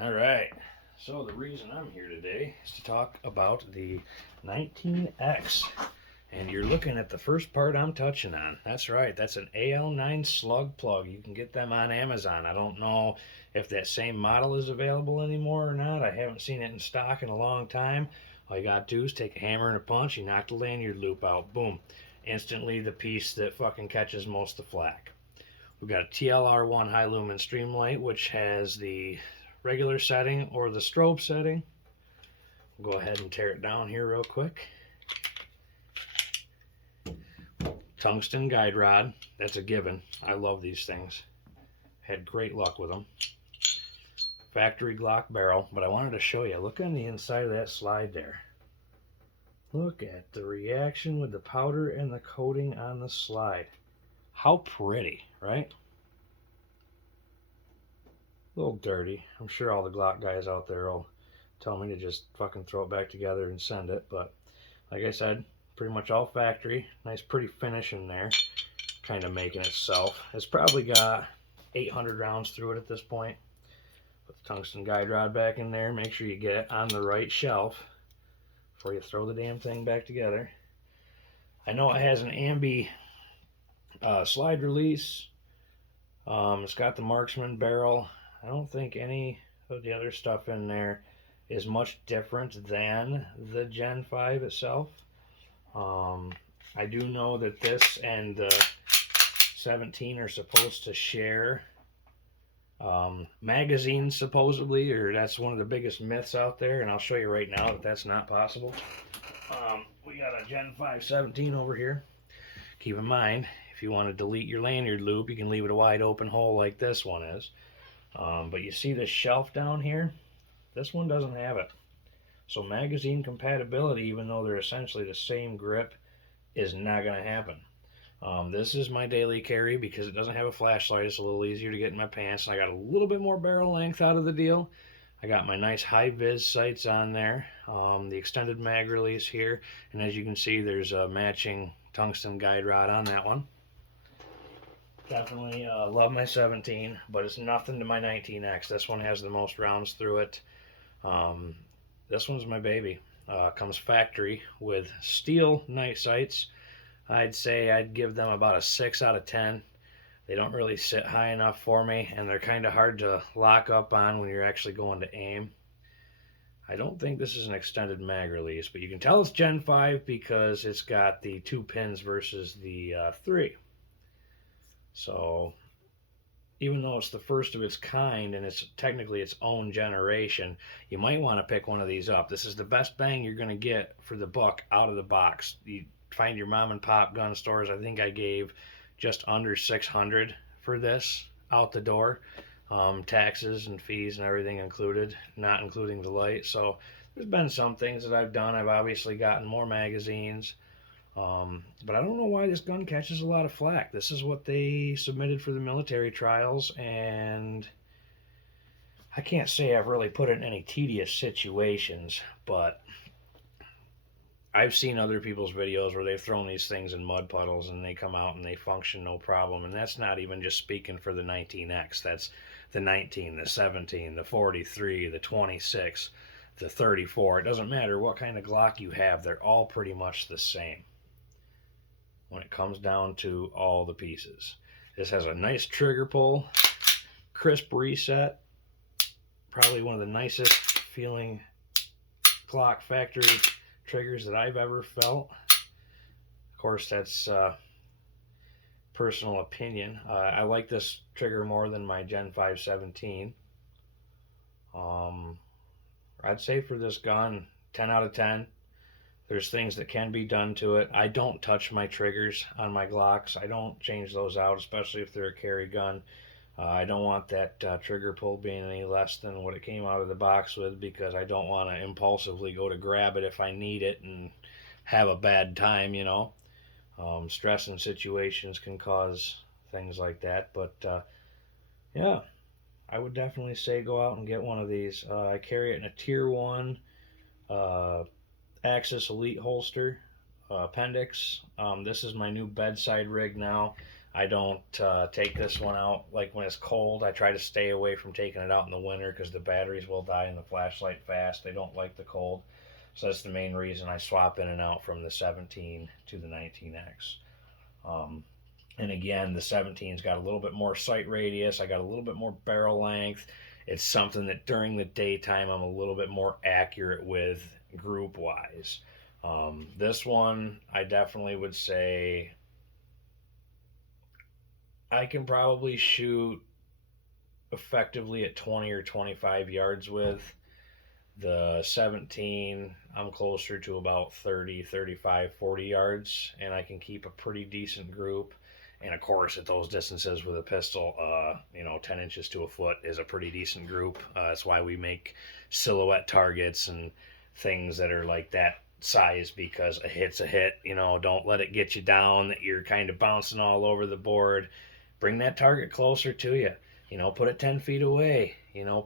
All right. So the reason I'm here today is to talk about the 19x. And you're looking at the first part I'm touching on. That's right. That's an AL9 slug plug. You can get them on Amazon. I don't know if that same model is available anymore or not. I haven't seen it in stock in a long time. All you got to do is take a hammer and a punch. You knock the lanyard loop out. Boom. Instantly the piece that fucking catches most of the flack. We've got a TLR1 high lumen streamlight, which has the regular setting or the strobe setting. We'll go ahead and tear it down here real quick. Tungsten guide rod, that's a given. I love these things. Had great luck with them. Factory Glock barrel, but I wanted to show you. Look on the inside of that slide there. Look at the reaction with the powder and the coating on the slide. How pretty, right? A little dirty. I'm sure all the Glock guys out there will tell me to just fucking throw it back together and send it, but like I said, pretty much all factory. Nice pretty finish in there. Kind of making itself. It's probably got 800 rounds through it at this point. Put the tungsten guide rod back in there. Make sure you get it on the right shelf before you throw the damn thing back together. I know it has an ambi slide release. It's got the marksman barrel. I don't think any of the other stuff in there is much different than the Gen 5 itself. I do know that this and the 17 are supposed to share magazines, supposedly, or that's one of the biggest myths out there, and I'll show you right now that that's not possible. We got a Gen 5 17 over here. Keep in mind, if you want to delete your lanyard loop, you can leave it a wide open hole like this one is. But you see this shelf down here? This one doesn't have it. So magazine compatibility, even though they're essentially the same grip, is not going to happen. This is my daily carry because it doesn't have a flashlight. It's a little easier to get in my pants. And I got a little bit more barrel length out of the deal. I got my nice high-vis sights on there. The extended mag release here. And as you can see, there's a matching tungsten guide rod on that one. Definitely love my 17, but it's nothing to my 19X. This one has the most rounds through it. This one's my baby. Comes factory with steel night sights. I'd say I'd give them about a 6 out of 10. They don't really sit high enough for me, and they're kind of hard to lock up on when you're actually going to aim. I don't think this is an extended mag release, but you can tell it's Gen 5 because it's got the 2 pins versus the 3. So even though it's the first of its kind and it's technically its own generation, you might want to pick one of these up. This is the best bang you're going to get for the buck out of the box. You find your mom and pop gun stores. I think I gave just under 600 for this out the door, taxes and fees and everything included, not including the light. So there's been some things that I've done. I've obviously gotten more magazines. But I don't know why this gun catches a lot of flack. This is what they submitted for the military trials, and I can't say I've really put it in any tedious situations, but I've seen other people's videos where they've thrown these things in mud puddles and they come out and they function no problem. And that's not even just speaking for the 19X. That's the 19, the 17, the 43, the 26, the 34. It doesn't matter what kind of Glock you have. They're all pretty much the same when it comes down to all the pieces. This has a nice trigger pull, crisp reset, probably one of the nicest feeling Glock factory triggers that I've ever felt. Of course, that's personal opinion. I like this trigger more than my Gen 5 17. I'd say for this gun, 10 out of 10. There's things that can be done to it. I don't touch my triggers on my Glocks. I don't change those out, especially if they're a carry gun. I don't want that trigger pull being any less than what it came out of the box with, because I don't want to impulsively go to grab it if I need it and have a bad time, you know. Stress in situations can cause things like that. But yeah, I would definitely say go out and get one of these. I carry it in a Tier 1 Axis Elite holster, appendix. This is my new bedside rig now. I don't take this one out like when it's cold. I try to stay away from taking it out in the winter because the batteries will die in the flashlight fast. They don't like the cold. So that's the main reason I swap in and out from the 17 to the 19X. And again, the 17's got a little bit more sight radius. I got a little bit more barrel length. It's something that during the daytime I'm a little bit more accurate with group wise. This one, I definitely would say I can probably shoot effectively at 20 or 25 yards with. The 17, I'm closer to about 30, 35, 40 yards, and I can keep a pretty decent group. And of course, at those distances with a pistol, 10 inches to a foot is a pretty decent group. That's why we make silhouette targets and things that are like that size, because a hit's a hit. Don't let it get you down that you're kind of bouncing all over the board. Bring that target closer to you. Put it 10 feet away.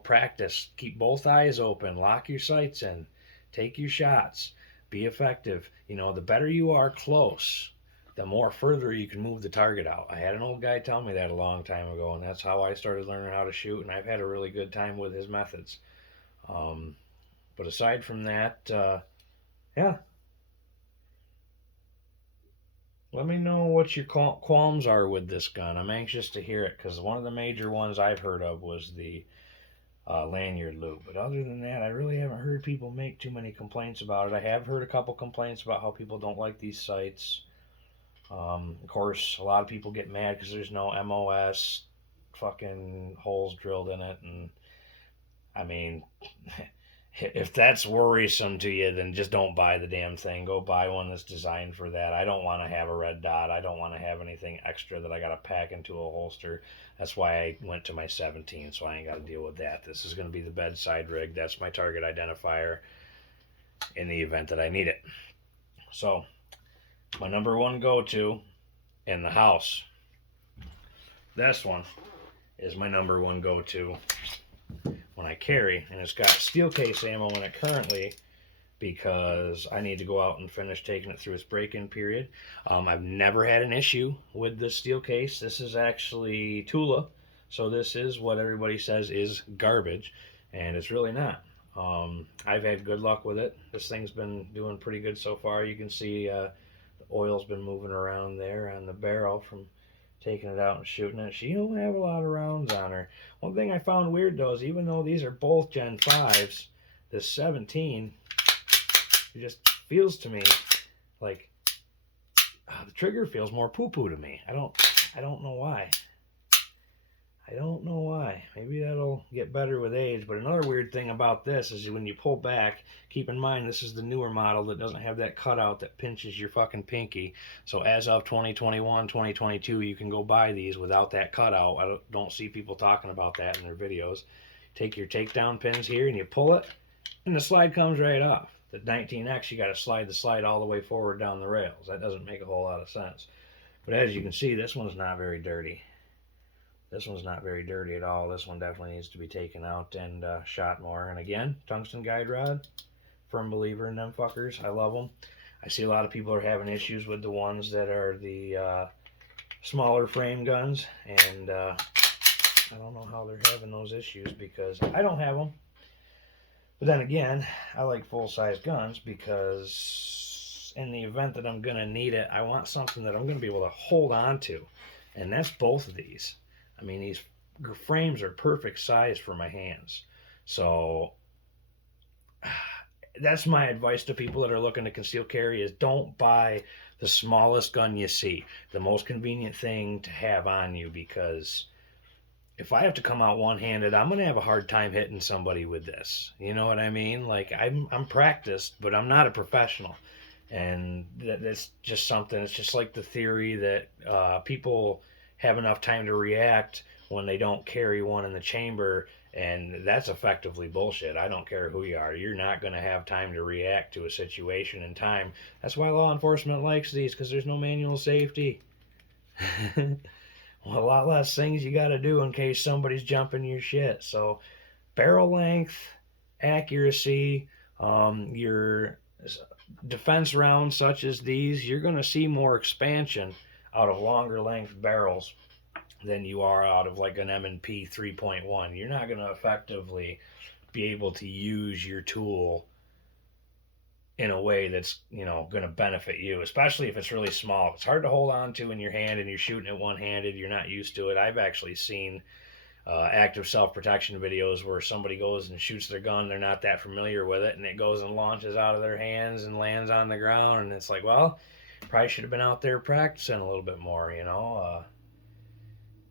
Practice. Keep both eyes open. Lock your sights in. Take your shots. Be effective. The better you are close, the more further you can move the target out. I had an old guy tell me that a long time ago, and that's how I started learning how to shoot, and I've had a really good time with his methods. But aside from that, yeah. Let me know what your qualms are with this gun. I'm anxious to hear it, because one of the major ones I've heard of was the lanyard loop. But other than that, I really haven't heard people make too many complaints about it. I have heard a couple complaints about how people don't like these sights. Of course, a lot of people get mad because there's no MOS fucking holes drilled in it. And I mean, if that's worrisome to you, then just don't buy the damn thing. Go buy one that's designed for that. I don't want to have a red dot. I don't want to have anything extra that I got to pack into a holster. That's why I went to my 17, so I ain't got to deal with that. This is going to be the bedside rig. That's my target identifier in the event that I need it. So, my number one go-to in the house. This one is my number one go-to when I carry, and it's got steel case ammo in it currently because I need to go out and finish taking it through its break-in period. I've never had an issue with this steel case. This is actually Tula, so this is what everybody says is garbage, and it's really not. I've had good luck with it. This thing's been doing pretty good so far. You can see the oil's been moving around there on the barrel from taking it out and shooting it. She don't have a lot of rounds on her. One thing I found weird though is even though these are both Gen 5s, this 17, it just feels to me like the trigger feels more poo-poo to me. I don't know why. I don't know why. Maybe that'll get better with age. But another weird thing about this is when you pull back, keep in mind this is the newer model that doesn't have that cutout that pinches your fucking pinky. So as of 2021, 2022, you can go buy these without that cutout. I don't see people talking about that in their videos. Take your takedown pins here and you pull it, and the slide comes right off. The 19X, you got to slide the slide all the way forward down the rails. That doesn't make a whole lot of sense. But as you can see, this one's not very dirty. This one's not very dirty at all. This one definitely needs to be taken out and shot more. And again, tungsten guide rod. Firm believer in them fuckers. I love them. I see a lot of people are having issues with the ones that are the smaller frame guns. And I don't know how they're having those issues because I don't have them. But then again, I like full-size guns because in the event that I'm going to need it, I want something that I'm going to be able to hold on to. And that's both of these. I mean, these frames are perfect size for my hands. So that's my advice to people that are looking to conceal carry is don't buy the smallest gun you see. The most convenient thing to have on you, because if I have to come out one-handed, I'm going to have a hard time hitting somebody with this. You know what I mean? Like, I'm practiced, but I'm not a professional. And that's just something, it's just like the theory that people have enough time to react when they don't carry one in the chamber, and that's effectively bullshit. I don't care who you are. You're not going to have time to react to a situation in time. That's why law enforcement likes these, because there's no manual safety. Well, a lot less things you got to do in case somebody's jumping your shit. So barrel length, accuracy, your defense rounds such as these, you're going to see more expansion out of longer length barrels than you are out of like an M&P 3.1. You're not going to effectively be able to use your tool in a way that's, you know, going to benefit you, especially if it's really small. It's hard to hold on to in your hand and you're shooting it one-handed. You're not used to it. I've actually seen active self-protection videos where somebody goes and shoots their gun. They're not that familiar with it, and it goes and launches out of their hands and lands on the ground. And it's like, well, probably should have been out there practicing a little bit more, you know.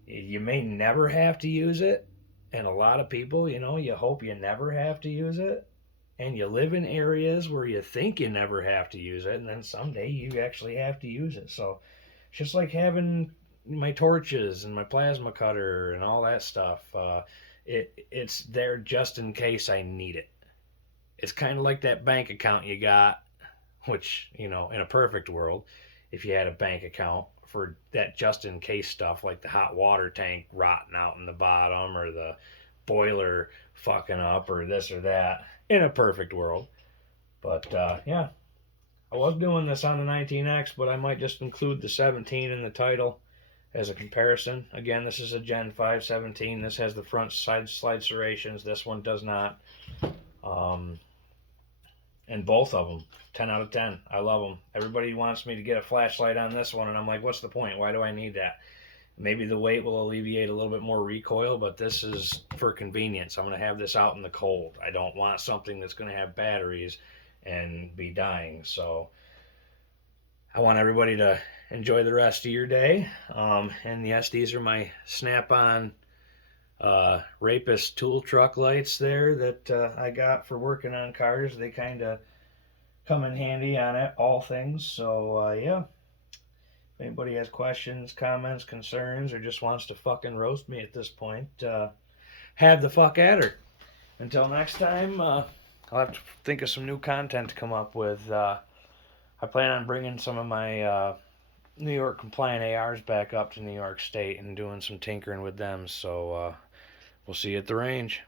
You may never have to use it, and a lot of people, you know, you hope you never have to use it, and you live in areas where you think you never have to use it, and then someday you actually have to use it. So it's just like having my torches and my plasma cutter and all that stuff. It's there just in case I need it. It's kind of like that bank account you got, which, you know, in a perfect world, if you had a bank account for that just in case stuff, like the hot water tank rotting out in the bottom or the boiler fucking up or this or that, in a perfect world. But yeah, I was doing this on the 19X, but I might just include the 17 in the title as a comparison. Again, this is a Gen 5 17. This has the front side slide serrations. This one does not. And both of them, 10 out of 10. I love them. Everybody wants me to get a flashlight on this one, and I'm like, what's the point? Why do I need that? Maybe the weight will alleviate a little bit more recoil, but this is for convenience. I'm going to have this out in the cold. I don't want something that's going to have batteries and be dying. So I want everybody to enjoy the rest of your day. And yes, these are my Snap-on rapist tool truck lights there that I got for working on cars. They kind of come in handy on it, all things. So yeah, if anybody has questions, comments, concerns, or just wants to fucking roast me at this point, have the fuck at her. Until next time, I'll have to think of some new content to come up with. I plan on bringing some of my New York compliant ARs back up to New York State and doing some tinkering with them. So we'll see you at the range.